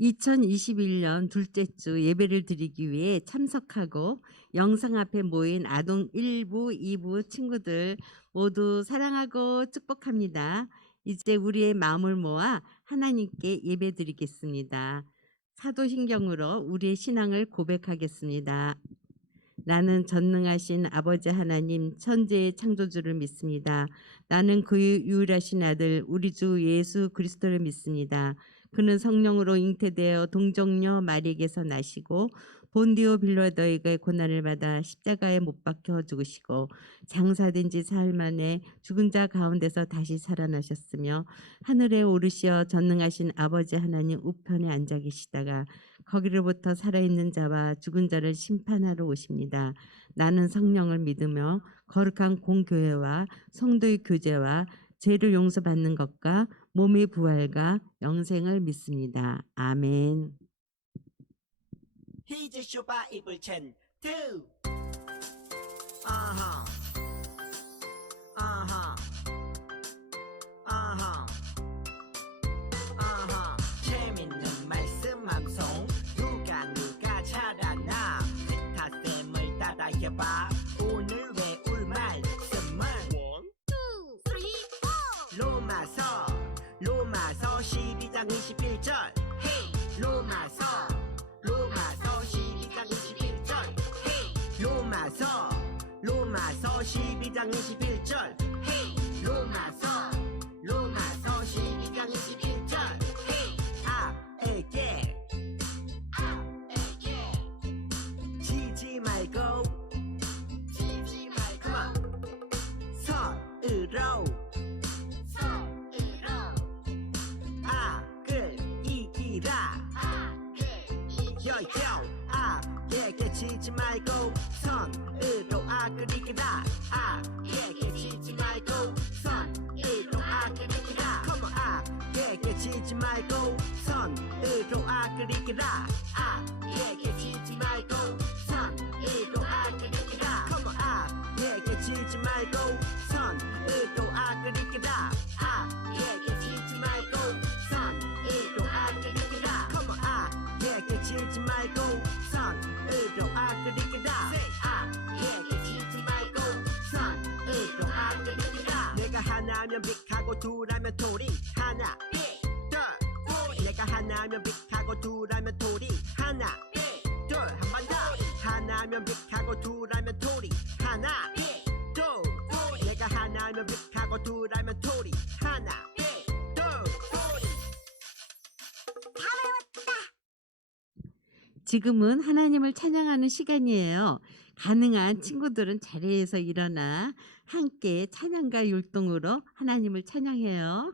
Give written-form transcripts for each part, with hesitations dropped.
2021년 둘째 주 예배를 드리기 위해 참석하고 영상 앞에 모인 아동 1부, 2부 친구들 모두 사랑하고 축복합니다. 이제 우리의 마음을 모아 하나님께 예배 드리겠습니다. 사도신경으로 우리의 신앙을 고백하겠습니다. 나는 전능하신 아버지 하나님 천지의 창조주를 믿습니다. 나는 그 유일하신 아들 우리 주 예수 그리스도를 믿습니다. 그는 성령으로 잉태되어 동정녀 마리에게서 나시고 본디오 빌라도에게 고난을 받아 십자가에 못 박혀 죽으시고 장사된 지 사흘 만에 죽은 자 가운데서 다시 살아나셨으며 하늘에 오르시어 전능하신 아버지 하나님 우편에 앉아 계시다가 거기로부터 살아있는 자와 죽은 자를 심판하러 오십니다. 나는 성령을 믿으며 거룩한 공교회와 성도의 교제와 죄를 용서받는 것과 몸의 부활과 영생을 믿습니다. 아멘. Here's your Bible chain two. Uh-huh. Uh-huh. Uh-huh. Uh-huh. 재밌는 말씀 방송 누가 잘하나 기타쌤을 따라해봐. 오늘 외울 말씀은 1, 2, 3, 4 로마서 12장 21절 헤이 로마서 12장 21절 헤이 로마서 12장 21절 헤이 로마서 12장 21절 헤이 아에게 지지 말고 선으로 악을 이기라 악에게 지지 말고 선으로 악을 이기라 악에게 지지 말고 선으로 악을 이기라 Come on 악에게 지지 말고 선으로 악을 이기라 악에게 지지 말고 선으로 악을 이기라 Come on 악에게 지지 말고 선으로 악을 이기라 악에게 지지 말고 선으로 악을 이기라 Come on 악에게 지지 말고 선으로 악을 이기라 악에게 지지 말고 선으로 악을 이기라 내가 하나면 빅하고 둘하면 토리 하나 둘 내가 하나면 빅하고 둘하면 토리 하나 둘 한 번 더 하나면 빅하고 둘하면 토리 하나 둘 내가 하나면 빅하고 둘하면 토리 하나 둘 지금은 하나님을 찬양하는 시간이에요. 가능한 친구들은 자리에서 일어나 함께 찬양과 율동으로 하나님을 찬양해요.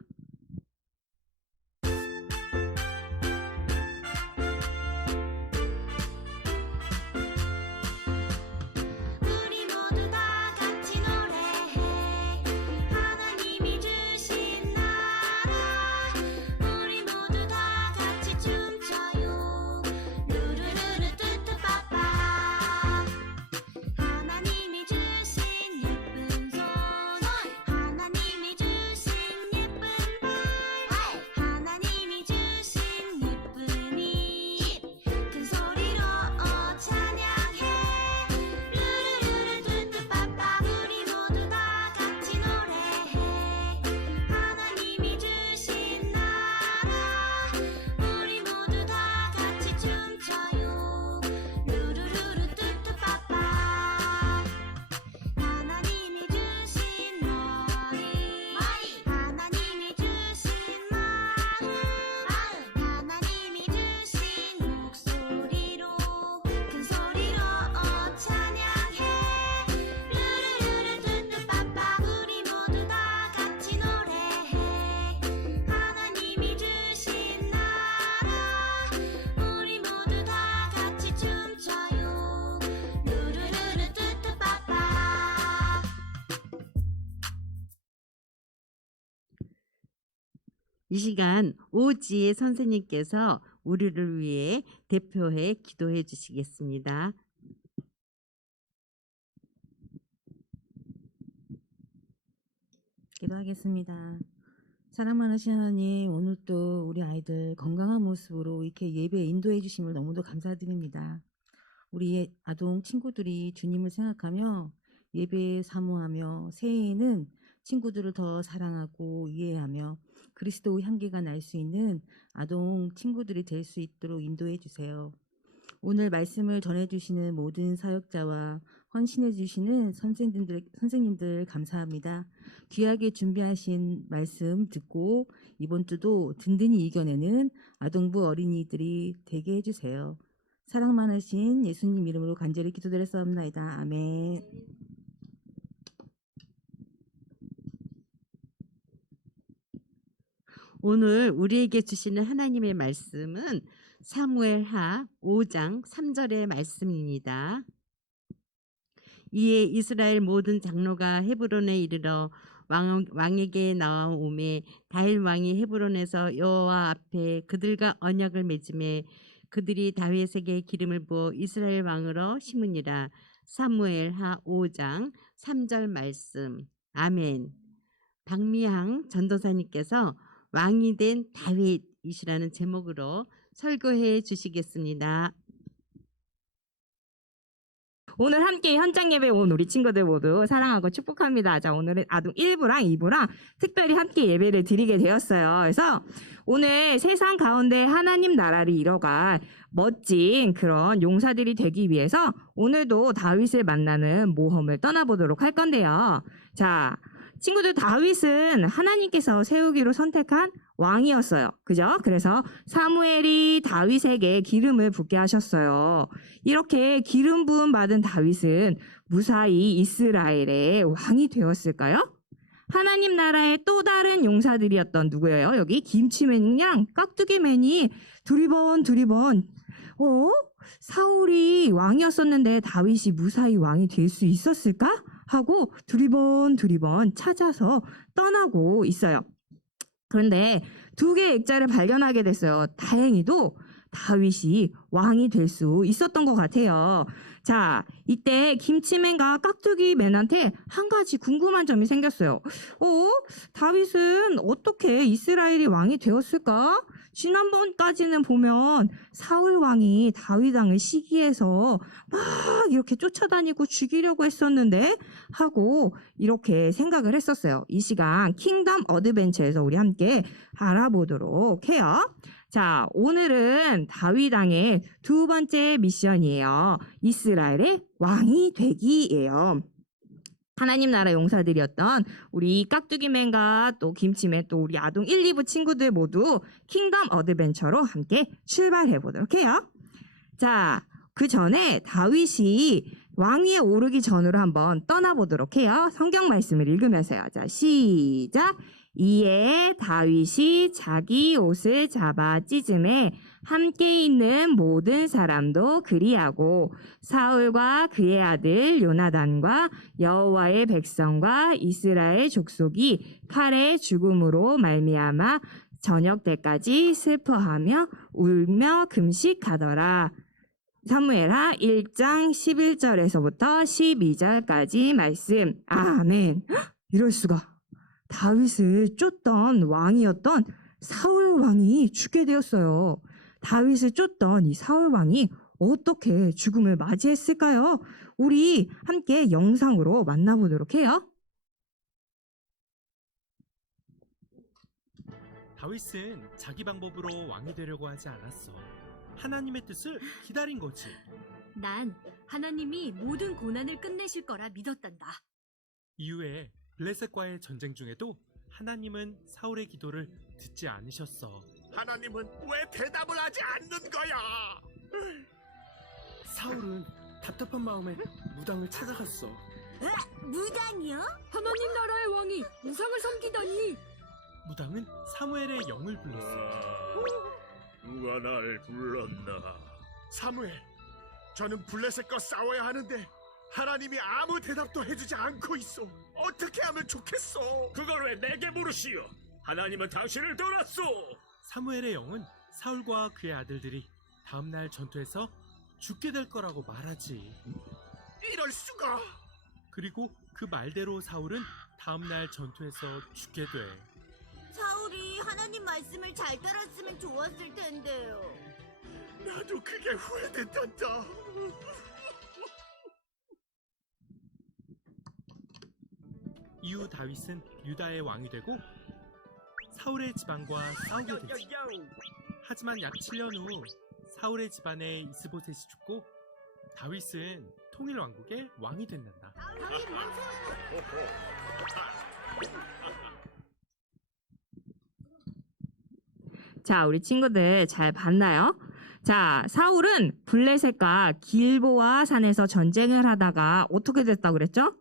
우리 모두 다 같이 노래해 하나님이 주신 나라 우리 모두 다 같이 춤춰요 루루루루 뚜뚜빠빠 하나님이 주신 예쁜 손 하나님이 주신 예쁜 발 하나님이 주신 예쁜 입큰 소리로 찬양해 루루루루 뚜뚜빠빠 우리 모두 다 같이 노래해 하나님이 주신 나라 우리 모두 다 같이 춤춰요 루루루루 뚜뚜빠빠 하나님이 주신 머리 하나님이 주신 마음 하나님이 주신 목소리로 큰 소리로 찬양해 루루루루 뚜뚜빠빠 우리 모두 다 같이 노래해 하나님이 주신 나라 우리 모두 다 같이 춤춰요 루루루루 뚜뚜빠빠 이 시간 오지혜 선생님께서 우리를 위해 대표해 기도해 주시겠습니다. 기도하겠습니다. 사랑 많으신 하나님, 오늘 또 우리 아이들 건강한 모습으로 이렇게 예배에 인도해 주심을 너무도 감사드립니다. 우리 아동 친구들이 주님을 생각하며 예배에 사모하며 새해에는 친구들을 더 사랑하고 이해하며 그리스도의 향기가 날 수 있는 아동 친구들이 될 수 있도록 인도해 주세요. 오늘 말씀을 전해주시는 모든 사역자와 헌신해 주시는 선생님들 감사합니다. 귀하게 준비하신 말씀 듣고 이번 주도 든든히 이겨내는 아동부 어린이들이 되게 해주세요. 사랑 많으신 예수님 이름으로 간절히 기도드렸사옵나이다. 아멘. 오늘 우리에게 주시는 하나님의 말씀은 사무엘하 5장 3절의 말씀입니다. 이에 이스라엘 모든 장로가 헤브론에 이르러 왕에게 나아오매 다윗 왕이 헤브론에서 여호와 앞에 그들과 언약을 맺음에 그들이 다윗에게 기름을 부어 이스라엘 왕으로 심으니라. 사무엘하 5장 3절 말씀. 아멘. 박미향 전도사님께서 왕이 된 다윗이시라는 제목으로 설교해 주시겠습니다. 오늘 함께 현장 예배 온 우리 친구들 모두 사랑하고 축복합니다. 자, 오늘은 아동 1부랑 2부랑 특별히 함께 예배를 드리게 되었어요. 그래서 오늘 세상 가운데 하나님 나라를 이뤄갈 멋진 그런 용사들이 되기 위해서 오늘도 다윗을 만나는 모험을 떠나보도록 할 건데요. 자, 친구들, 다윗은 하나님께서 세우기로 선택한 왕이었어요. 그죠? 그래서 사무엘이 다윗에게 기름을 붓게 하셨어요. 이렇게 기름 부음 받은 다윗은 무사히 이스라엘의 왕이 되었을까요? 하나님 나라의 또 다른 용사들이었던 누구예요? 여기 김치맨이랑 깍두기맨이 두리번 사울이 왕이었었는데 다윗이 무사히 왕이 될 수 있었을까? 하고 두리번 찾아서 떠나고 있어요. 그런데 두 개의 액자를 발견하게 됐어요. 다행히도 다윗이 왕이 될 수 있었던 것 같아요. 자, 이때 김치맨과 깍두기맨한테 한 가지 궁금한 점이 생겼어요. 다윗은 어떻게 이스라엘이 왕이 되었을까? 지난번까지는 보면 사울 왕이 다윗 왕을 시기해서 막 이렇게 쫓아다니고 죽이려고 했었는데 하고 이렇게 생각을 했었어요. 이 시간 킹덤 어드벤처에서 우리 함께 알아보도록 해요. 자, 오늘은 다윗 왕의 두 번째 미션이에요. 이스라엘의 왕이 되기예요. 하나님 나라 용사들이었던 우리 깍두기맨과 또 김치맨 또 우리 아동 1, 2부 친구들 모두 킹덤 어드벤처로 함께 출발해 보도록 해요. 자, 그 전에 다윗이 왕위에 오르기 전으로 한번 떠나보도록 해요. 성경 말씀을 읽으면서요. 자, 시작. 이에 다윗이 자기 옷을 잡아 찢음에 함께 있는 모든 사람도 그리하고 사울과 그의 아들 요나단과 여호와의 백성과 이스라엘 족속이 칼의 죽음으로 말미암아 저녁 때까지 슬퍼하며 울며 금식하더라. 사무엘하 1장 11절에서부터 12절까지 말씀. 아멘. 이럴 수가. 다윗을 쫓던 왕이었던 사울 왕이 죽게 되었어요. 다윗을 쫓던 이 사울 왕이 어떻게 죽음을 맞이했을까요? 우리 함께 영상으로 만나보도록 해요. 다윗은 자기 방법으로 왕이 되려고 하지 않았어. 하나님의 뜻을 기다린 거지. 난 하나님이 모든 고난을 끝내실 거라 믿었단다. 이후에 블레셋과의 전쟁 중에도 하나님은 사울의 기도를 듣지 않으셨어. 하나님은 왜 대답을 하지 않는 거야? 사울은 답답한 마음에 무당을 찾아갔어. 무당이요? 하나님 나라의 왕이 우상을 섬기다니. 무당은 사무엘의 영을 불렀어. 누가 날 불렀나? 사무엘, 저는 블레셋과 싸워야 하는데 하나님이 아무 대답도 해주지 않고 있어. 어떻게 하면 좋겠어? 그걸 왜 내게 물으시오? 하나님은 당신을 떠났소. 사무엘의 영은 사울과 그의 아들들이 다음날 전투에서 죽게 될 거라고 말하지. 이럴 수가. 그리고 그 말대로 사울은 다음날 전투에서 죽게 돼. 사울이 하나님 말씀을 잘 따랐으면 좋았을 텐데요. 나도 그게 후회된단다. 이후 다윗은 유다의 왕이 되고 사울의 집안과 싸우게 되지. 하지만 약 7년 후 사울의 집안에 이스보셋이 죽고 다윗은 통일 왕국의 왕이 된단다. 자, 우리 친구들 잘 봤나요? 자, 사울은 블레셋과 길보아 산에서 전쟁을 하다가 어떻게 됐다고 그랬죠?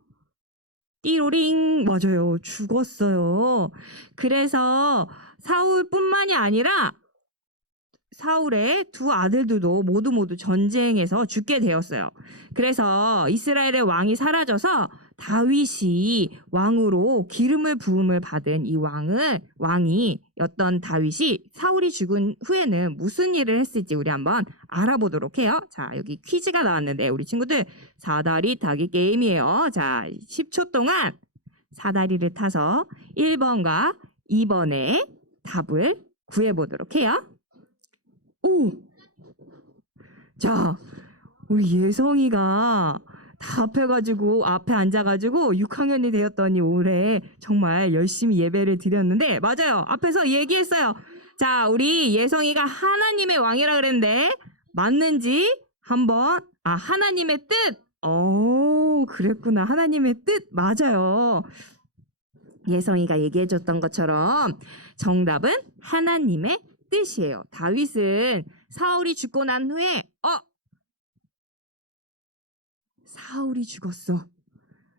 띠로링, 맞아요. 죽었어요. 그래서 사울뿐만이 아니라 사울의 두 아들들도 모두 전쟁에서 죽게 되었어요. 그래서 이스라엘의 왕이 사라져서 다윗이 왕으로 기름을 부음을 받은 이 왕이었던 다윗이 사울이 죽은 후에는 무슨 일을 했을지 우리 한번 알아보도록 해요. 자, 여기 퀴즈가 나왔는데 우리 친구들 사다리 타기 게임이에요. 자, 10초 동안 사다리를 타서 1번과 2번의 답을 구해보도록 해요. 오! 자, 우리 예성이가 앞에 앉아가지고 6학년이 되었더니 올해 정말 열심히 예배를 드렸는데, 맞아요. 앞에서 얘기했어요. 자, 우리 예성이가 하나님의 왕이라 그랬는데, 맞는지 한번, 하나님의 뜻! 그랬구나. 하나님의 뜻! 맞아요. 예성이가 얘기해줬던 것처럼 정답은 하나님의 뜻이에요. 다윗은 사울이 죽고 난 후에 사울이 죽었어.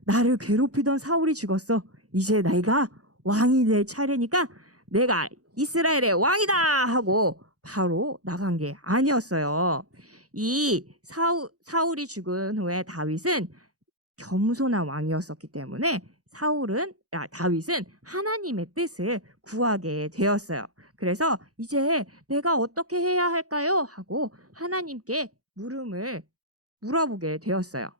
나를 괴롭히던 사울이 죽었어. 이제 내가 왕이 될 차례니까 내가 이스라엘의 왕이다 하고 바로 나간 게 아니었어요. 이 사울이 죽은 후에 다윗은 겸손한 왕이었었기 때문에 다윗은 하나님의 뜻을 구하게 되었어요. 그래서 이제 내가 어떻게 해야 할까요? 하고 하나님께 물어보게 되었어요.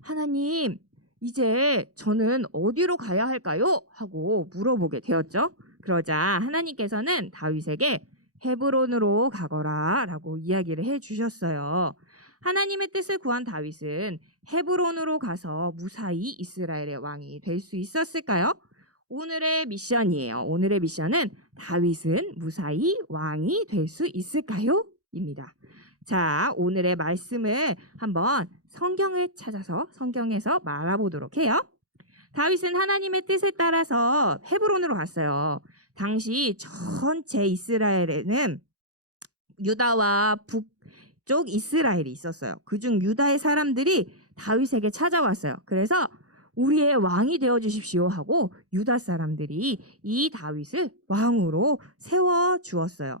하나님, 이제 저는 어디로 가야 할까요? 하고 물어보게 되었죠. 그러자 하나님께서는 다윗에게 헤브론으로 가거라 라고 이야기를 해주셨어요. 하나님의 뜻을 구한 다윗은 헤브론으로 가서 무사히 이스라엘의 왕이 될 수 있었을까요? 오늘의 미션이에요. 오늘의 미션은 다윗은 무사히 왕이 될 수 있을까요? 입니다. 자, 오늘의 말씀을 한번 성경을 찾아서 성경에서 말아보도록 해요. 다윗은 하나님의 뜻에 따라서 헤브론으로 갔어요. 당시 전체 이스라엘에는 유다와 북쪽 이스라엘이 있었어요. 그중 유다의 사람들이 다윗에게 찾아왔어요. 그래서 우리의 왕이 되어 주십시오 하고 유다 사람들이 이 다윗을 왕으로 세워 주었어요.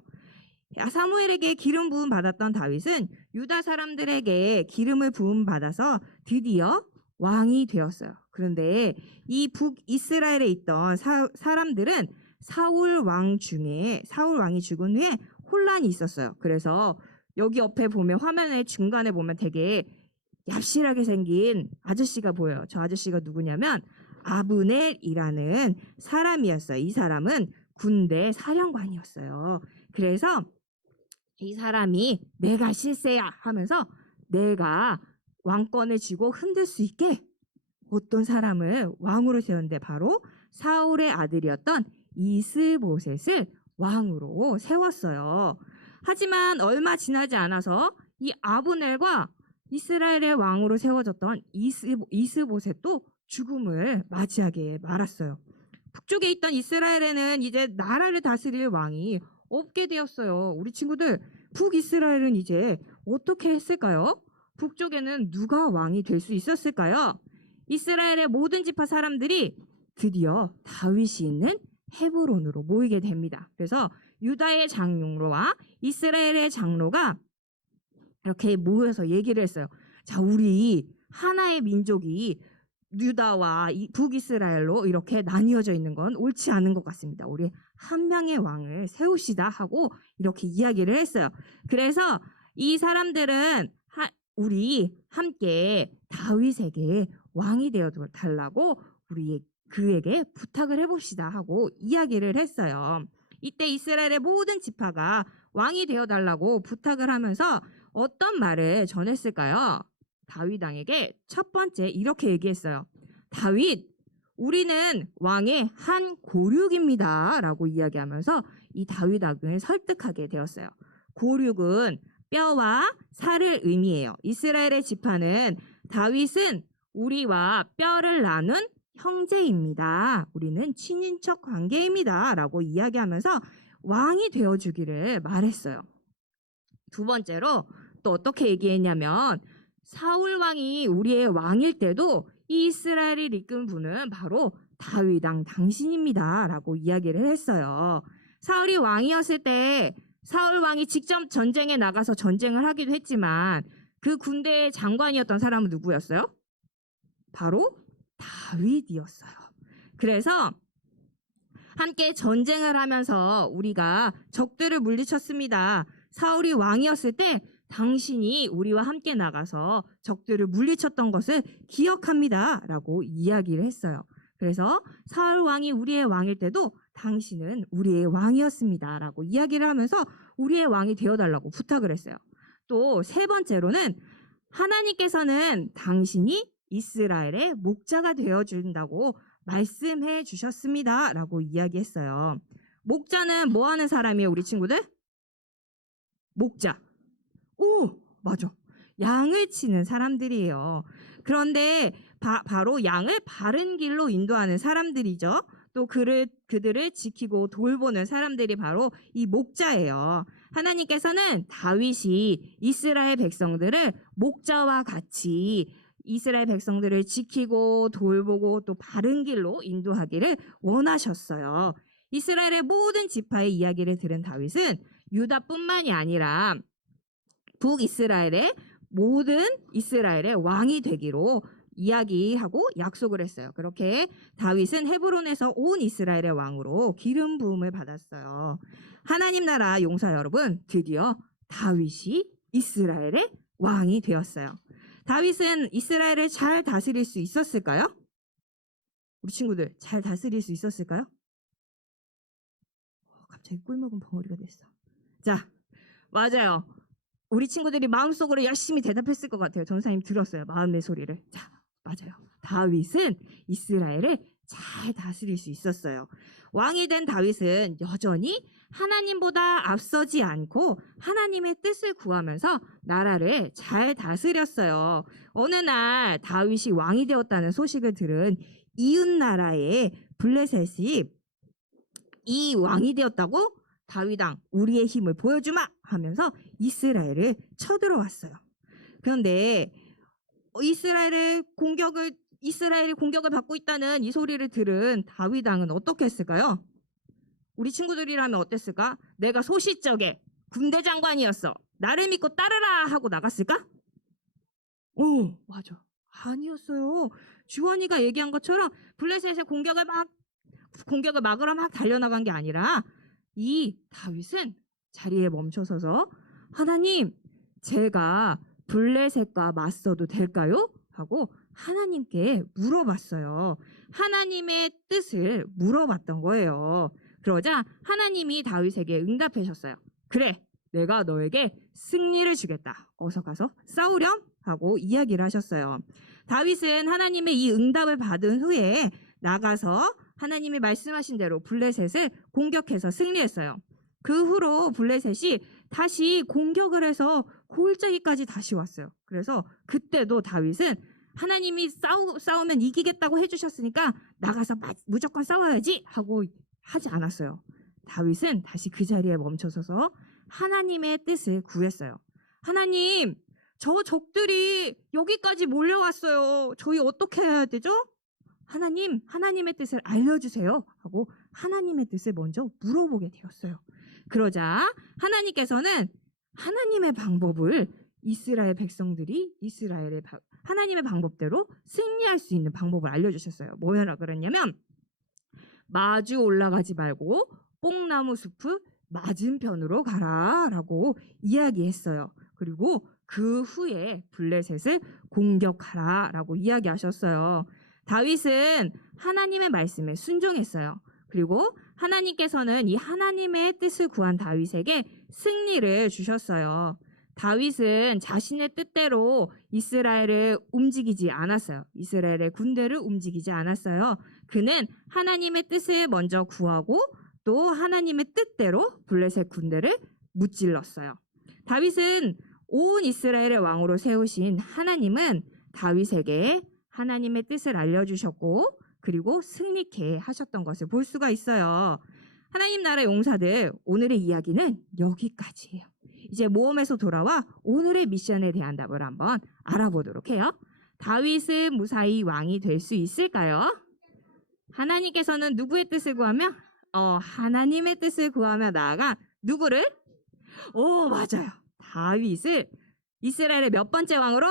사무엘에게 기름 부음 받았던 다윗은 유다 사람들에게 기름을 부음 받아서 드디어 왕이 되었어요. 그런데 이 북이스라엘에 있던 사람들은 사울 왕이 죽은 후에 혼란이 있었어요. 그래서 여기 옆에 보면 화면의 중간에 보면 되게 얍실하게 생긴 아저씨가 보여요. 저 아저씨가 누구냐면 아브넬이라는 사람이었어요. 이 사람은 군대 사령관이었어요. 그래서 이 사람이 내가 실세야 하면서 내가 왕권을 쥐고 흔들 수 있게 어떤 사람을 왕으로 세웠는데 바로 사울의 아들이었던 이스보셋을 왕으로 세웠어요. 하지만 얼마 지나지 않아서 이 아브넬과 이스라엘의 왕으로 세워졌던 이스보셋도 죽음을 맞이하게 말았어요. 북쪽에 있던 이스라엘에는 이제 나라를 다스릴 왕이 없게 되었어요. 우리 친구들, 북이스라엘은 이제 어떻게 했을까요? 북쪽에는 누가 왕이 될 수 있었을까요? 이스라엘의 모든 지파 사람들이 드디어 다윗이 있는 헤브론으로 모이게 됩니다. 그래서 유다의 장로와 이스라엘의 장로가 이렇게 모여서 얘기를 했어요. 자, 우리 하나의 민족이 유다와 북이스라엘로 이렇게 나뉘어져 있는 건 옳지 않은 것 같습니다. 우리 한 명의 왕을 세우시다 하고 이렇게 이야기를 했어요. 그래서 이 사람들은 우리 함께 다윗에게 왕이 되어 달라고 우리 그에게 부탁을 해봅시다 하고 이야기를 했어요. 이때 이스라엘의 모든 지파가 왕이 되어달라고 부탁을 하면서 어떤 말을 전했을까요? 다윗 왕에게 첫 번째 이렇게 얘기했어요. 다윗, 우리는 왕의 한 고륙입니다 라고 이야기하면서 이 다윗 왕을 설득하게 되었어요. 고륙은 뼈와 살을 의미해요. 이스라엘의 지파는 다윗은 우리와 뼈를 나눈 형제입니다. 우리는 친인척 관계입니다 라고 이야기하면서 왕이 되어주기를 말했어요. 두 번째로 또 어떻게 얘기했냐면 사울 왕이 우리의 왕일 때도 이 이스라엘을 이끈 분은 바로 다윗 왕 당신입니다 라고 이야기를 했어요. 사울이 왕이었을 때 사울 왕이 직접 전쟁에 나가서 전쟁을 하기도 했지만 그 군대의 장관이었던 사람은 누구였어요? 바로 다윗이었어요. 그래서 함께 전쟁을 하면서 우리가 적들을 물리쳤습니다. 사울이 왕이었을 때 당신이 우리와 함께 나가서 적들을 물리쳤던 것을 기억합니다 라고 이야기를 했어요. 그래서 사울 왕이 우리의 왕일 때도 당신은 우리의 왕이었습니다 라고 이야기를 하면서 우리의 왕이 되어달라고 부탁을 했어요. 또 세 번째로는 하나님께서는 당신이 이스라엘의 목자가 되어준다고 말씀해 주셨습니다 라고 이야기했어요. 목자는 뭐 하는 사람이에요, 우리 친구들? 목자. 오, 맞아. 양을 치는 사람들이에요. 그런데 바로 양을 바른 길로 인도하는 사람들이죠. 또 그들을 지키고 돌보는 사람들이 바로 이 목자예요. 하나님께서는 다윗이 이스라엘 백성들을 목자와 같이 이스라엘 백성들을 지키고 돌보고 또 바른 길로 인도하기를 원하셨어요. 이스라엘의 모든 지파의 이야기를 들은 다윗은 유다뿐만이 아니라 북이스라엘의 모든 이스라엘의 왕이 되기로 이야기하고 약속을 했어요. 그렇게 다윗은 헤브론에서 온 이스라엘의 왕으로 기름 부음을 받았어요. 하나님 나라 용사 여러분, 드디어 다윗이 이스라엘의 왕이 되었어요. 다윗은 이스라엘을 잘 다스릴 수 있었을까요? 우리 친구들 잘 다스릴 수 있었을까요? 갑자기 꿀먹은 벙어리가 됐어. 자, 맞아요. 우리 친구들이 마음속으로 열심히 대답했을 것 같아요. 전사님 들었어요. 마음의 소리를. 자, 맞아요. 다윗은 이스라엘을 잘 다스릴 수 있었어요. 왕이 된 다윗은 여전히 하나님보다 앞서지 않고 하나님의 뜻을 구하면서 나라를 잘 다스렸어요. 어느 날 다윗이 왕이 되었다는 소식을 들은 이웃 나라의 블레셋이 이 왕이 되었다고 다윗 왕 우리의 힘을 보여주마 하면서 이스라엘을 쳐들어왔어요. 그런데 이스라엘이 공격을 받고 있다는 이 소리를 들은 다윗 왕은 어떻게 했을까요? 우리 친구들이라면 어땠을까? 내가 소시적에 군대 장관이었어. 나를 믿고 따르라 하고 나갔을까? 오, 맞아. 아니었어요. 주원이가 얘기한 것처럼 블레셋의 공격을 막으러 막 달려나간 게 아니라 이 다윗은 자리에 멈춰서서 하나님, 제가 블레셋과 맞서도 될까요? 하고 하나님께 물어봤어요. 하나님의 뜻을 물어봤던 거예요. 그러자 하나님이 다윗에게 응답하셨어요. 그래, 내가 너에게 승리를 주겠다. 어서 가서 싸우렴 하고 이야기를 하셨어요. 다윗은 하나님의 이 응답을 받은 후에 나가서 하나님이 말씀하신 대로 블레셋을 공격해서 승리했어요. 그 후로 블레셋이 다시 공격을 해서 골짜기까지 다시 왔어요. 그래서 그때도 다윗은 하나님이 싸우면 이기겠다고 해주셨으니까 나가서 무조건 싸워야지 하고 하지 않았어요. 다윗은 다시 그 자리에 멈춰서서 하나님의 뜻을 구했어요. 하나님, 저 적들이 여기까지 몰려왔어요. 저희 어떻게 해야 되죠? 하나님, 하나님의 뜻을 알려주세요 하고 하나님의 뜻을 먼저 물어보게 되었어요. 그러자 하나님께서는 하나님의 방법을 이스라엘 백성들이 하나님의 방법대로 승리할 수 있는 방법을 알려주셨어요. 뭐라 그랬냐면 마주 올라가지 말고 뽕나무 숲을 맞은편으로 가라 라고 이야기했어요. 그리고 그 후에 블레셋을 공격하라 라고 이야기하셨어요. 다윗은 하나님의 말씀에 순종했어요. 그리고 하나님께서는 이 하나님의 뜻을 구한 다윗에게 승리를 주셨어요. 다윗은 자신의 뜻대로 이스라엘을 움직이지 않았어요. 이스라엘의 군대를 움직이지 않았어요. 그는 하나님의 뜻을 먼저 구하고 또 하나님의 뜻대로 블레셋 군대를 무찔렀어요. 다윗은 온 이스라엘의 왕으로 세우신 하나님은 다윗에게 하나님의 뜻을 알려주셨고 그리고 승리케 하셨던 것을 볼 수가 있어요. 하나님 나라 용사들, 오늘의 이야기는 여기까지예요. 이제 모험에서 돌아와 오늘의 미션에 대한 답을 한번 알아보도록 해요. 다윗은 무사히 왕이 될 수 있을까요? 하나님께서는 누구의 뜻을 구하며? 하나님의 뜻을 구하며 나아가 누구를? 맞아요. 다윗을 이스라엘의 몇 번째 왕으로?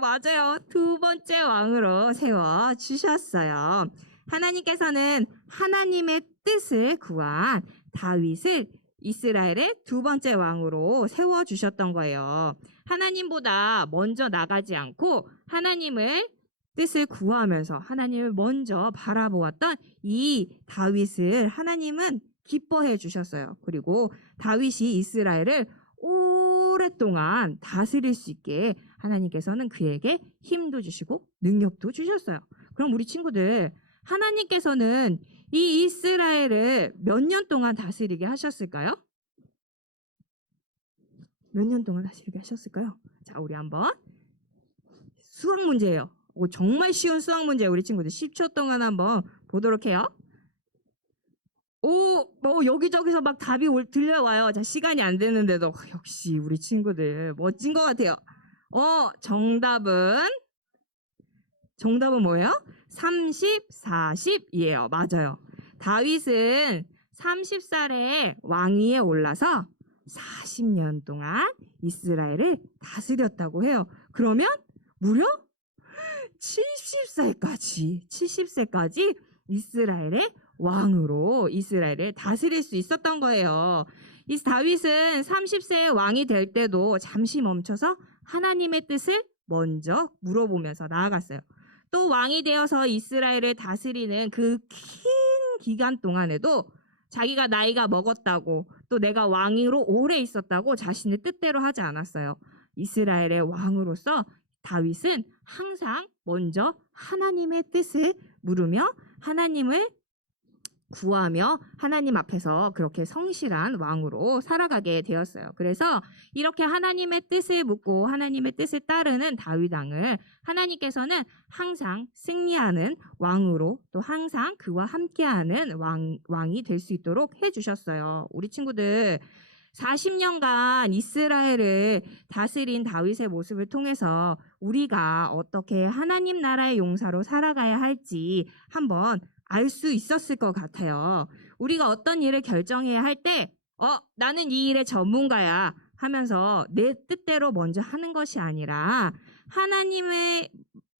맞아요. 2번째 왕으로 세워 주셨어요. 하나님께서는 하나님의 뜻을 구한 다윗을 이스라엘의 2번째 왕으로 세워 주셨던 거예요. 하나님보다 먼저 나가지 않고 하나님을 뜻을 구하면서 하나님을 먼저 바라보았던 이 다윗을 하나님은 기뻐해 주셨어요. 그리고 다윗이 이스라엘을 오랫동안 다스릴 수 있게 하나님께서는 그에게 힘도 주시고 능력도 주셨어요. 그럼 우리 친구들, 하나님께서는 이 이스라엘을 몇 년 동안 다스리게 하셨을까요? 몇 년 동안 다스리게 하셨을까요? 자, 우리 한번 수학 문제예요. 정말 쉬운 수학 문제예요. 우리 친구들 10초 동안 한번 보도록 해요. 여기저기서 막 답이 들려와요. 자, 시간이 안 되는데도 역시 우리 친구들 멋진 것 같아요. 정답은 뭐예요? 30, 40이에요. 맞아요. 다윗은 30살에 왕위에 올라서 40년 동안 이스라엘을 다스렸다고 해요. 그러면 무려 70세까지 이스라엘의 왕으로 이스라엘을 다스릴 수 있었던 거예요. 이 다윗은 30세의 왕이 될 때도 잠시 멈춰서 하나님의 뜻을 먼저 물어보면서 나아갔어요. 또 왕이 되어서 이스라엘을 다스리는 그 긴 기간 동안에도 자기가 나이가 먹었다고 또 내가 왕으로 오래 있었다고 자신의 뜻대로 하지 않았어요. 이스라엘의 왕으로서 다윗은 항상 먼저 하나님의 뜻을 물으며 하나님을 구하며 하나님 앞에서 그렇게 성실한 왕으로 살아가게 되었어요. 그래서 이렇게 하나님의 뜻을 묻고 하나님의 뜻을 따르는 다윗 왕을 하나님께서는 항상 승리하는 왕으로 또 항상 그와 함께하는 왕이 될 수 있도록 해주셨어요. 우리 친구들 40년간 이스라엘을 다스린 다윗의 모습을 통해서 우리가 어떻게 하나님 나라의 용사로 살아가야 할지 한번 알 수 있었을 것 같아요. 우리가 어떤 일을 결정해야 할 때, 나는 이 일의 전문가야 하면서 내 뜻대로 먼저 하는 것이 아니라 하나님의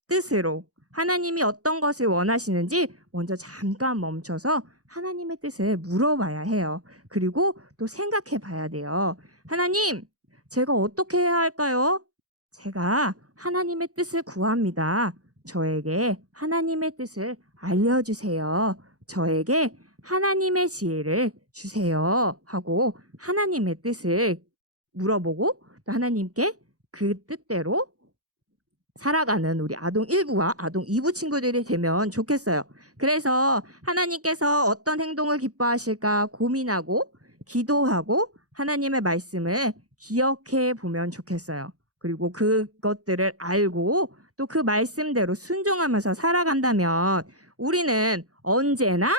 뜻으로 하나님이 어떤 것을 원하시는지 먼저 잠깐 멈춰서 하나님의 뜻을 물어봐야 해요. 그리고 또 생각해 봐야 돼요. 하나님, 제가 어떻게 해야 할까요? 제가 하나님의 뜻을 구합니다. 저에게 하나님의 뜻을 알려주세요. 저에게 하나님의 지혜를 주세요. 하고 하나님의 뜻을 물어보고 또 하나님께 그 뜻대로 살아가는 우리 아동 1부와 아동 2부 친구들이 되면 좋겠어요. 그래서 하나님께서 어떤 행동을 기뻐하실까 고민하고 기도하고 하나님의 말씀을 기억해 보면 좋겠어요. 그리고 그것들을 알고 또 그 말씀대로 순종하면서 살아간다면 우리는 언제나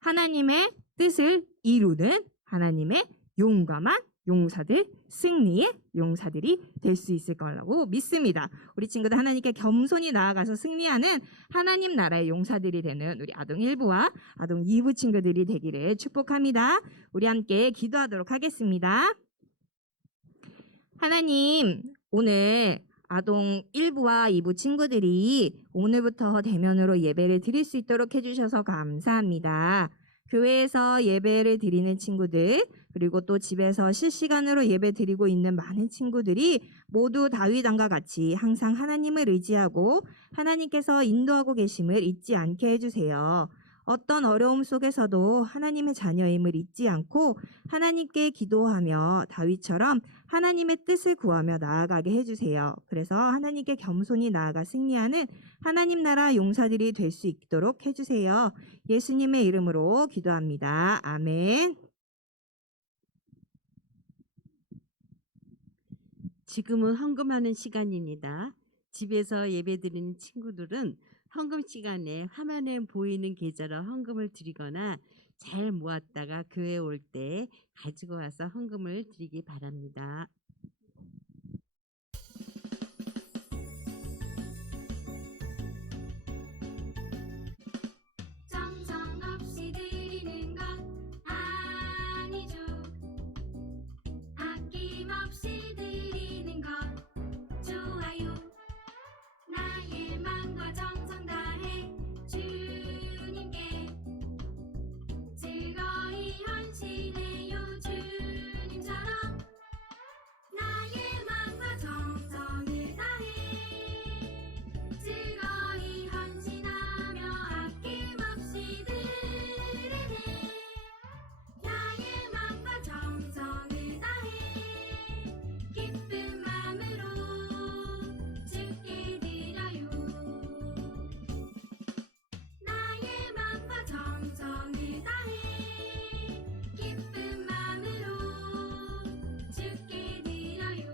하나님의 뜻을 이루는 하나님의 용감한 용사들, 승리의 용사들이 될 수 있을 거라고 믿습니다. 우리 친구들 하나님께 겸손히 나아가서 승리하는 하나님 나라의 용사들이 되는 우리 아동 1부와 아동 2부 친구들이 되기를 축복합니다. 우리 함께 기도하도록 하겠습니다. 하나님, 오늘 아동 1부와 2부 친구들이 오늘부터 대면으로 예배를 드릴 수 있도록 해주셔서 감사합니다. 교회에서 예배를 드리는 친구들, 그리고 또 집에서 실시간으로 예배 드리고 있는 많은 친구들이 모두 다윗 왕과 같이 항상 하나님을 의지하고 하나님께서 인도하고 계심을 잊지 않게 해주세요. 어떤 어려움 속에서도 하나님의 자녀임을 잊지 않고 하나님께 기도하며 다윗처럼 하나님의 뜻을 구하며 나아가게 해주세요. 그래서 하나님께 겸손히 나아가 승리하는 하나님 나라 용사들이 될 수 있도록 해주세요. 예수님의 이름으로 기도합니다. 아멘. 지금은 헌금하는 시간입니다. 집에서 예배드리는 친구들은 헌금 시간에 화면에 보이는 계좌로 헌금을 드리거나 잘 모았다가 교회 올 때 가지고 와서 헌금을 드리기 바랍니다. 정성없이 드리는 것 아니죠. 아낌없이 드리는 것 좋아요. 나의 마음과 정성 다해 주님께 즐거이 헌신해요. 주님처럼 나의 마음과 정성을 다해 즐거이 헌신하며 아낌없이 드리네. 나의 마음과 정성을 다해 기쁜 마음으로 주께 드려요. 나의 마음과 정성을 다해 기쁜 마음으로 주께 드려요.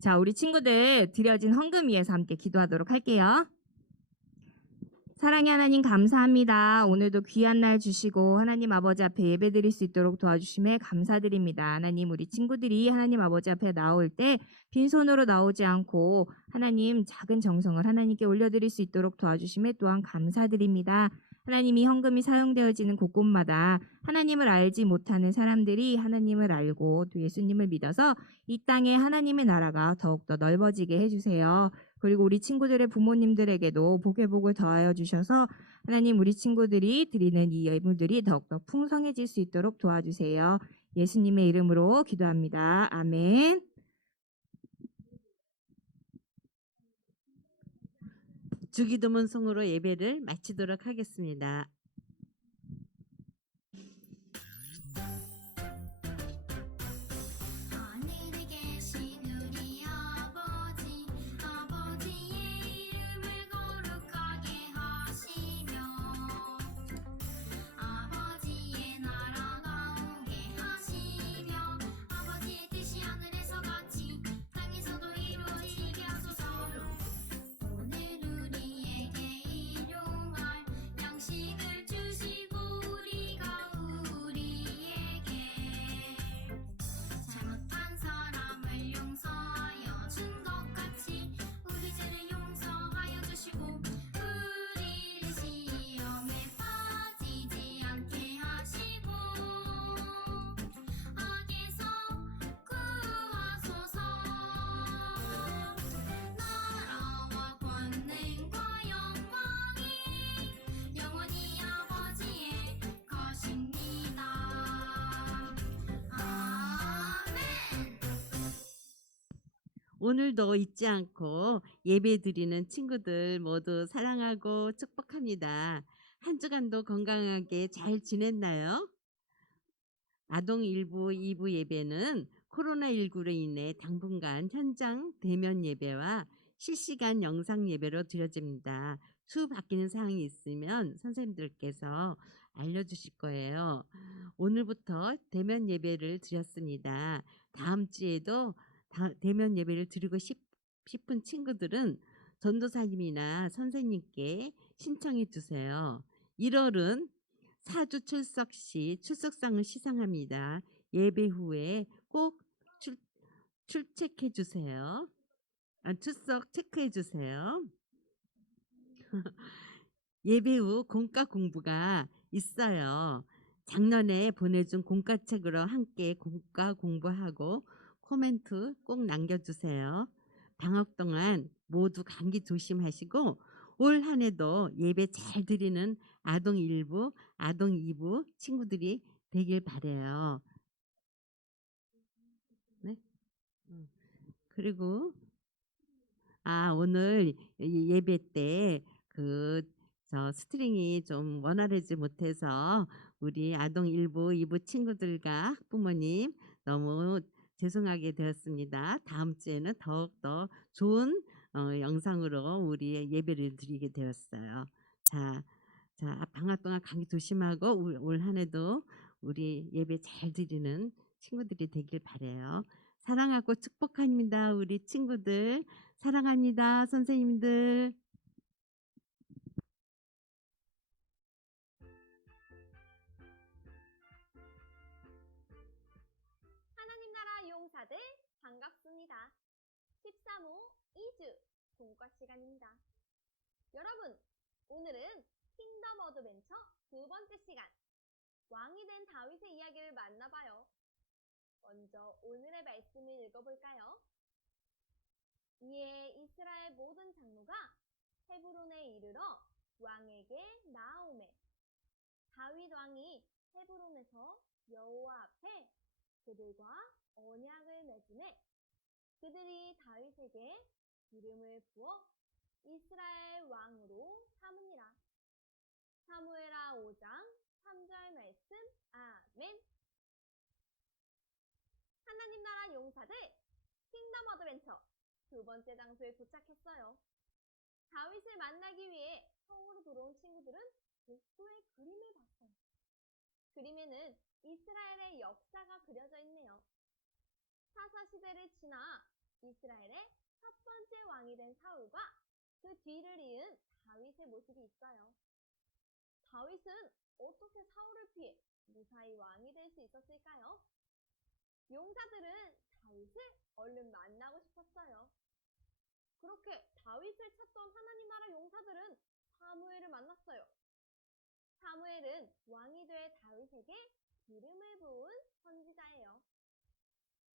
자, 우리 친구들 드려진 헌금 위해서 함께 기도하도록 할게요. 사랑의 하나님 감사합니다. 오늘도 귀한 날 주시고 하나님 아버지 앞에 예배드릴 수 있도록 도와주심에 감사드립니다. 하나님 우리 친구들이 하나님 아버지 앞에 나올 때 빈손으로 나오지 않고 하나님 작은 정성을 하나님께 올려드릴 수 있도록 도와주심에 또한 감사드립니다. 하나님 이 헌금이 사용되어지는 곳곳마다 하나님을 알지 못하는 사람들이 하나님을 알고 또 예수님을 믿어서 이 땅에 하나님의 나라가 더욱더 넓어지게 해주세요. 그리고 우리 친구들의 부모님들에게도 복의 복을 더하여 주셔서 하나님 우리 친구들이 드리는 이 예물들이 더욱더 풍성해질 수 있도록 도와주세요. 예수님의 이름으로 기도합니다. 아멘. 주기도문 송으로 예배를 마치도록 하겠습니다. 하늘에 계신 우리 아버지, 아버지의 이름을 거룩하게 하시며 아버지의 나라가 오게 하시며 아버지의 뜻이 하늘에서 같이 땅에서도 이루어지게 하소서. 오늘 우리에게 일용할 양식을 주시고 우리가 우리에게 잘못한 사람을 용서하여 준 것 같이 우리 죄를 용서하여 주시고 우리를 시험에 빠지지 않게 하시고 악에서 구하소서. 나라와 권능과 영광이 영원히 아버지의 것입니다. 아멘. 오늘도 잊지 않고 예배 드리는 친구들 모두 사랑하고 축복합니다. 한 주간도 건강하게 잘 지냈나요? 아동 1부, 2부 예배는 코로나19로 인해 당분간 현장 대면 예배와 실시간 영상 예배로 드려집니다. 수 바뀌는 사항이 있으면 선생님들께서 알려주실 거예요. 오늘부터 대면 예배를 드렸습니다. 다음 주에도 대면 예배를 드리고 싶은 친구들은 전도사님이나 선생님께 신청해 주세요. 1월은 사주 출석 시 출석상을 시상합니다. 예배 후에 꼭 출첵해 주세요. 출석 체크해 주세요. 예배 후 공과 공부가 있어요. 작년에 보내준 공과책으로 함께 공과 공부하고 코멘트 꼭 남겨주세요. 방학 동안 모두 감기 조심하시고 올 한 해도 예배 잘 드리는 아동 1부, 아동 2부 친구들이 되길 바래요. 네? 그리고 오늘 예배 때 스트링이 좀 원활하지 못해서 우리 아동 1부, 2부 친구들과 학부모님 너무 죄송하게 되었습니다. 다음 주에는 더욱더 좋은 영상으로 우리 예배를 드리게 되었어요. 방학 동안 감기 조심하고 올 한 해도 우리 예배 잘 드리는 친구들이 되길 바래요. 사랑하고 축복합니다. 우리 친구들. 사랑합니다. 선생님들. 하나님 나라 용사들 반갑습니다. 13호 2주 공과 시간입니다. 여러분, 오늘은 킹덤 어드벤처 두 번째 시간, 왕이 된 다윗의 이야기를 만나봐요. 먼저 오늘의 말씀을 읽어볼까요? 이에 이스라엘 모든 장로가 헤브론에 이르러 왕에게 나아오매 다윗 왕이 헤브론에서 여호와 앞에 그들과 언약을 맺음에 그들이 다윗에게 기름을 부어 이스라엘 왕으로 삼으니라. 사무엘하 5장 3절 말씀. 아멘. 하나님 나라 용사들 킹덤 어드벤처 두 번째 장소에 도착했어요. 다윗을 만나기 위해 성으로 들어온 친구들은 복도의 그림을 봤어요. 그림에는 이스라엘의 역사가 그려져 있네요. 사사 시대를 지나 이스라엘의 첫 번째 왕이 된 사울과 그 뒤를 이은 다윗의 모습이 있어요. 다윗은 어떻게 사울을 피해 무사히 왕이 될 수 있었을까요? 용사들은 다윗을 얼른 만나고 싶었어요. 그렇게 다윗을 찾던 하나님 나라 용사들은 사무엘을 만났어요. 사무엘은 왕이 될 다윗에게 기름을 부은 선지자예요.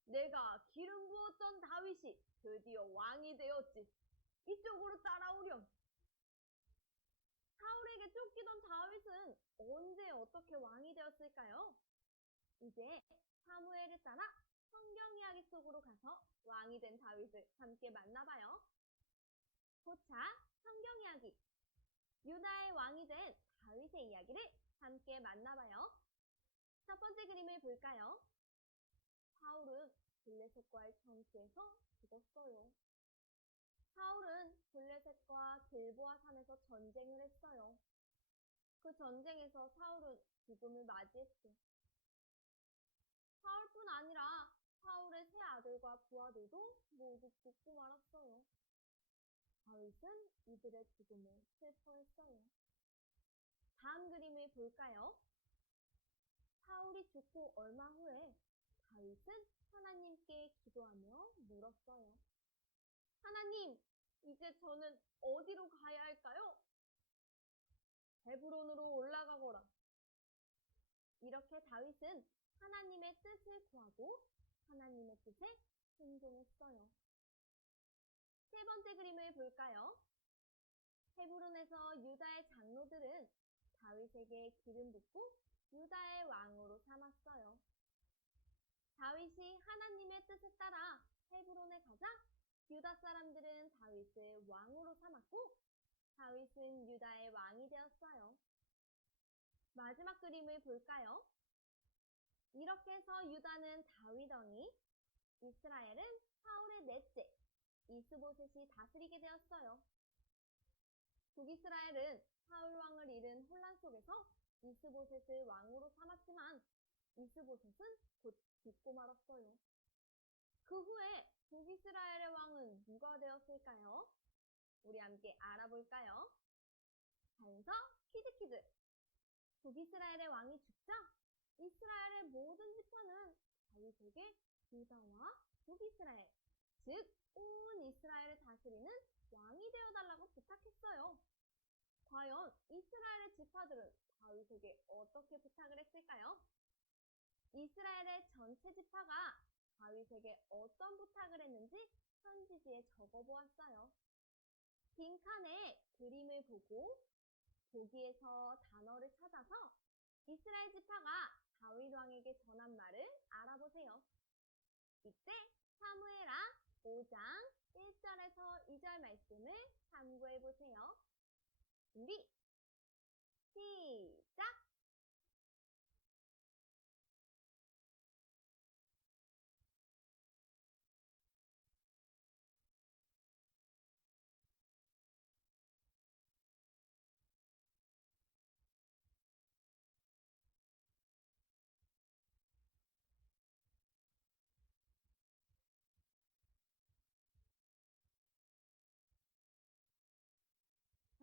내가 기름 부었던 다윗이 드디어 왕이 되었지. 이쪽으로 따라오렴. 사울에게 쫓기던 다윗은 언제 어떻게 왕이 되었을까요? 이제 사무엘을 따라 성경 이야기 속으로 가서 왕이 된 다윗을 함께 만나봐요. 포차 성경 이야기. 유다의 왕이 된 다윗의 이야기를 함께 만나봐요. 첫 번째 그림을 볼까요? 사울은 블레셋과의 전투에서 죽었어요. 사울은 블레셋과 길보아 산에서 전쟁을 했어요. 그 전쟁에서 사울은 죽음을 맞이했죠. 사울뿐 아니라 사울의 세 아들과 부하들도 모두 죽고 말았어요. 다윗은 이들의 죽음을 슬퍼했어요. 다음 그림을 볼까요? 사울이 죽고 얼마 후에 다윗은 하나님께 기도하며 물었어요. 하나님, 이제 저는 어디로 가야 할까요? 헤브론으로 올라가거라. 이렇게 다윗은 하나님의 뜻을 구하고 하나님의 뜻에 순종했어요. 세 번째 그림을 볼까요? 헤브론에서 유다의 장로들은 다윗에게 기름 붓고 유다의 왕으로 삼았어요. 다윗이 하나님의 뜻에 따라 헤브론에 가자 유다 사람들은 다윗을 왕으로 삼았고 다윗은 유다의 왕이 되었어요. 마지막 그림을 볼까요? 이렇게 해서 유다는 다윗 왕이, 이스라엘은 사울의 넷째 이스보셋이 다스리게 되었어요. 북이스라엘은 사울 왕을 잃은 혼란 속에서 이스보셋을 왕으로 삼았지만 이스보셋은 곧 죽고 말았어요. 그 후에 북이스라엘의 왕은 누가 되었을까요? 우리 함께 알아볼까요? 단서 퀴즈. 북이스라엘의 왕이 죽자 이스라엘의 모든 지파는 다윗에게 유다와 북이스라엘, 즉 온 이스라엘을 다스리는 왕이 되어달라고 부탁했어요. 과연 이스라엘의 지파들은 다윗에게 어떻게 부탁을 했을까요? 이스라엘의 전체 지파가 다윗에게 어떤 부탁을 했는지 편지지에 적어보았어요. 빈칸에 그림을 보고 보기에서 단어를 찾아서 이스라엘 지파가 다윗 왕에게 전한 말을 알아보세요. 이때 사무엘하 5장 1절에서 2절 말씀을 참고해 보세요. 준비, 시작!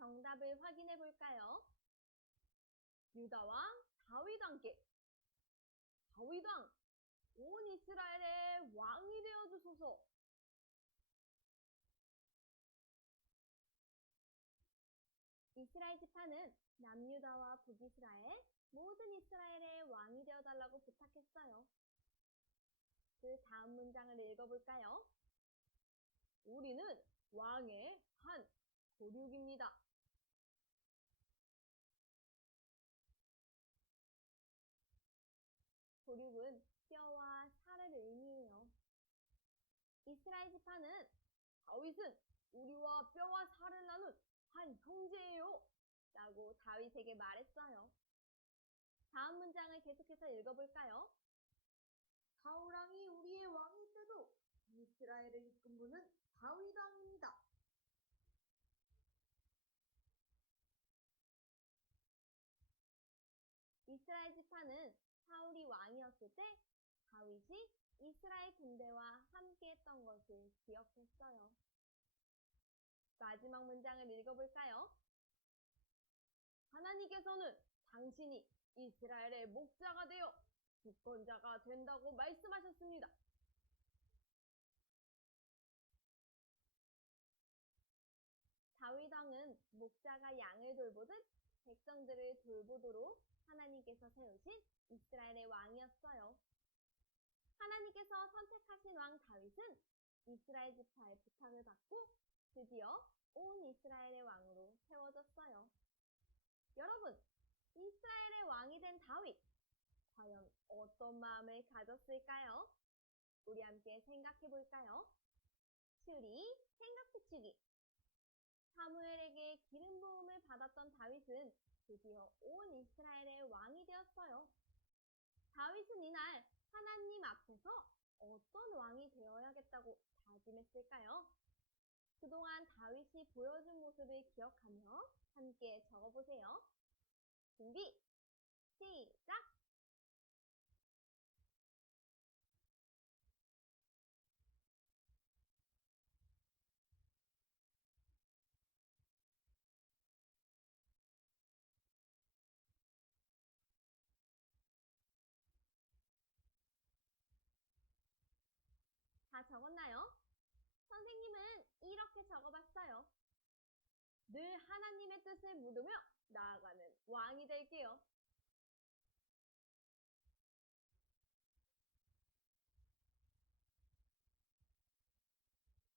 정답을 확인해 볼까요? 유다 왕 다윗 왕께 다윗 왕, 온 이스라엘의 왕이 되어 주소서. 이스라엘 지파는 남유다와 북이스라엘 모든 이스라엘의 왕이 되어 달라고 부탁했어요. 그 다음 문장을 읽어볼까요? 우리는 왕의 한 고륙입니다. 고륙은 뼈와 살을 의미해요. 이스라엘 지파는 다윗은 우리와 뼈와 살을 나눈 한 형제예요 라고 다윗에게 말했어요. 다음 문장을 계속해서 읽어볼까요? 사울왕이 우리의 왕일 때도 이스라엘을 이끈 분은 다윗 왕입니다. 이스라엘 지파는 사울이 왕이었을 때 다윗이 이스라엘 군대와 함께 했던 것을 기억했어요. 마지막 문장을 읽어볼까요? 하나님께서는 당신이 이스라엘의 목자가 되어 주권자가 된다고 말씀하셨습니다. 다윗 왕은 목자가 양을 돌보듯 백성들을 돌보도록 하나님께서 세우신 이스라엘의 왕이었어요. 하나님께서 선택하신 왕 다윗은 이스라엘 지파의 부탁을 받고 드디어 온 이스라엘의 왕으로 세워졌어요. 여러분, 이스라엘의 왕이 된 다윗, 과연 어떤 마음을 가졌을까요? 우리 함께 생각해 볼까요? 추리, 생각해주기. 사무엘에게 기름 부음을 받았던 다윗은 드디어 온 이스라엘의 왕이 되었어요. 다윗은 이날 하나님 앞에서 어떤 왕이 되어야겠다고 다짐했을까요? 그동안 다윗이 보여준 모습을 기억하며 함께 적어보세요. 준비, 시작! 다 적었나요? 선생님은 이렇게 적어봤어요. 늘 하나님의 뜻을 묻으며 나아가는 왕이 될게요.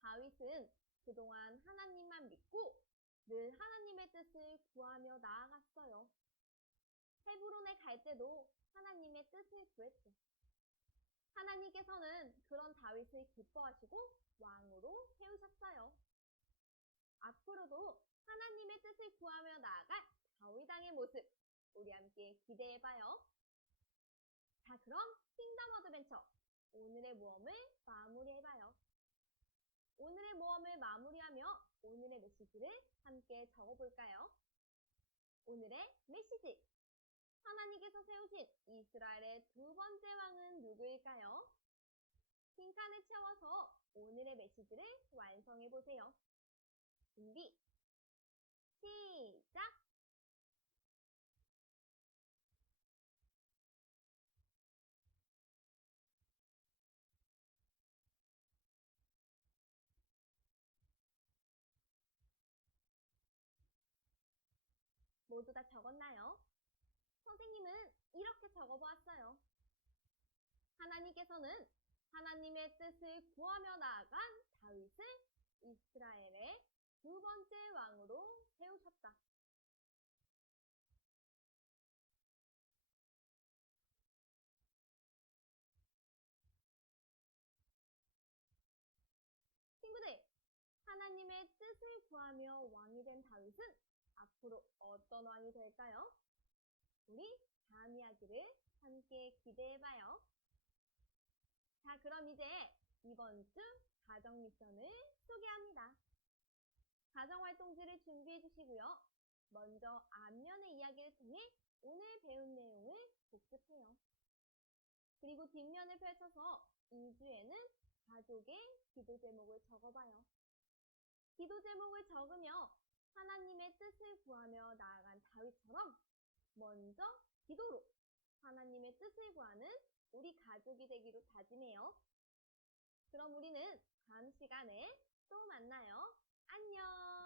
다윗은 그동안 하나님만 믿고 늘 하나님의 뜻을 구하며 나아갔어요. 헤브론에 갈 때도 하나님의 뜻을 구했죠. 하나님께서는 그런 다윗을 기뻐하시고 왕으로 세우셨어요. 앞으로도 하나님의 뜻을 구하며 나아갈 다윗 왕의 모습, 우리 함께 기대해봐요. 자, 그럼 킹덤 어드벤처 오늘의 모험을 마무리해봐요. 오늘의 모험을 마무리하며 오늘의 메시지를 함께 적어볼까요? 오늘의 메시지! 하나님께서 세우신 이스라엘의 두 번째 왕은 누구일까요? 빈칸을 채워서 오늘의 메시지를 완성해보세요. 준비, 시작! 모두 다 적었나요? 선생님은 이렇게 적어보았어요. 하나님께서는 하나님의 뜻을 구하며 나아간 다윗을 이스라엘의 두 번째 왕으로 세우셨다. 친구들, 하나님의 뜻을 구하며 왕이 된 다윗은 앞으로 어떤 왕이 될까요? 우리 다음 이야기를 함께 기대해봐요. 자, 그럼 이제 이번 주 가정 미션을 소개합니다. 가정 활동지를 준비해 주시고요. 먼저 앞면의 이야기를 통해 오늘 배운 내용을 복습해요. 그리고 뒷면을 펼쳐서 2주에는 가족의 기도 제목을 적어봐요. 기도 제목을 적으며 하나님의 뜻을 구하며 나아간 다윗처럼 먼저 기도로 하나님의 뜻을 구하는 우리 가족이 되기로 다짐해요. 그럼 우리는 다음 시간에 또 만나요. 안녕!